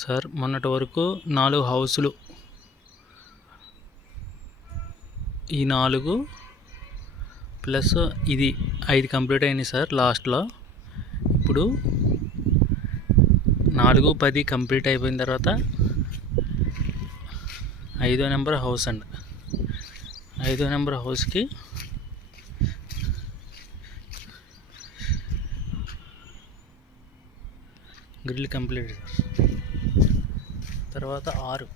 Sir మొన్నటి వరకు నాలుగు హౌసులు. ఈ నాలుగు ప్లస్ ఇది ఐదు కంప్లీట్ అయినాయి సార్ లాస్ట్లో. ఇప్పుడు నాలుగు పది కంప్లీట్ అయిపోయిన తర్వాత ఐదో నెంబర్ హౌస్ అండి. ఐదో నెంబర్ హౌస్కి గ్రిల్ కంప్లీట్ సార్ తర్వాత ఆరు.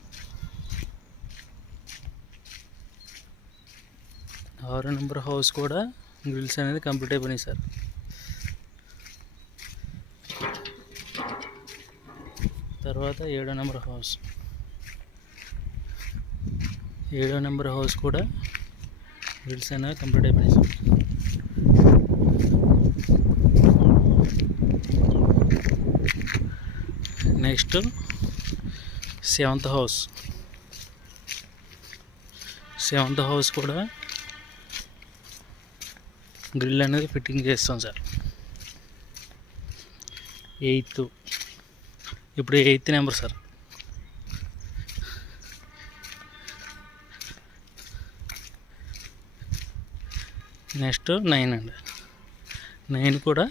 ఆరు నెంబర్ హౌస్ కూడా గ్రిల్స్ అనేది కంప్లీట్ అయిపోయినాయి సార్. తర్వాత ఏడో నెంబర్ హౌస్ ఏడో నెంబర్ హౌస్ కూడా గ్రిల్స్ అనేవి కంప్లీట్ అయిపోయినాయి sir. Next seventh house. Seventh house కూడా గ్రిల్ అనేది ఫిట్టింగ్ చేస్తాం సార్. ఎయిత్. ఇప్పుడు eighth number sir. Next nine అండి. నైన్ కూడా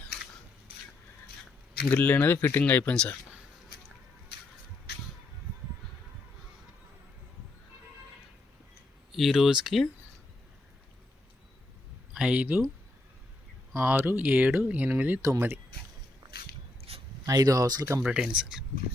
గ్రిల్ అనేది ఫిట్టింగ్ అయిపోయింది సార్. ఈ రోజుకి ఐదు ఆరు ఏడు ఎనిమిది తొమ్మిది. ఐదు హౌస్లు కంప్లీట్ అయింది సార్.